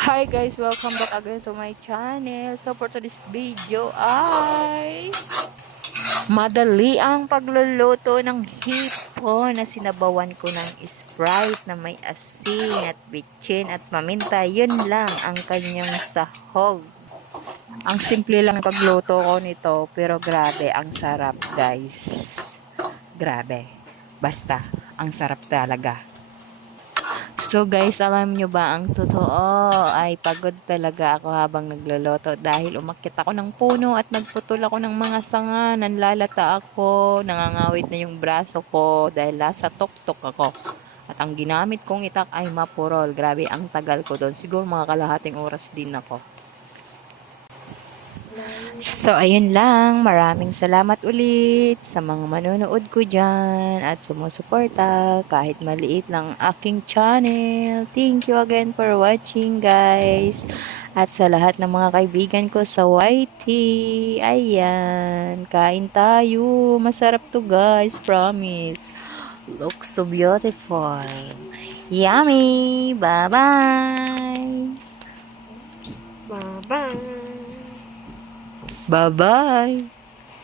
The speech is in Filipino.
Hi guys, welcome back again to my channel. So for today's video ay madali ang pagluluto ng hipon na sinabawan ko ng Sprite na may asin at bitchin at paminta. Yun lang ang kanyang sahog. Ang simple lang ang pagluto ko nito pero grabe ang sarap guys. Grabe. Basta, ang sarap talaga. So guys, alam nyo ba ang totoo ay pagod talaga ako habang nagluluto dahil umakyat ako ng puno at nagputol ako ng mga sanga, nanlalata ako, nangangawit na yung braso ko dahil nasa tuktok ako. At ang ginamit kong itak ay mapurol. Grabe, ang tagal ko doon. Siguro mga kalahating oras din ako. So, ayun lang. Maraming salamat ulit sa mga manonood ko dyan at sumusuporta kahit maliit lang ang aking channel. Thank you again for watching guys. At sa lahat ng mga kaibigan ko sa YT. Ayan. Kain tayo. Masarap to guys. Promise. Looks so beautiful. Yummy. Bye-bye. Bye-bye. Bye-bye.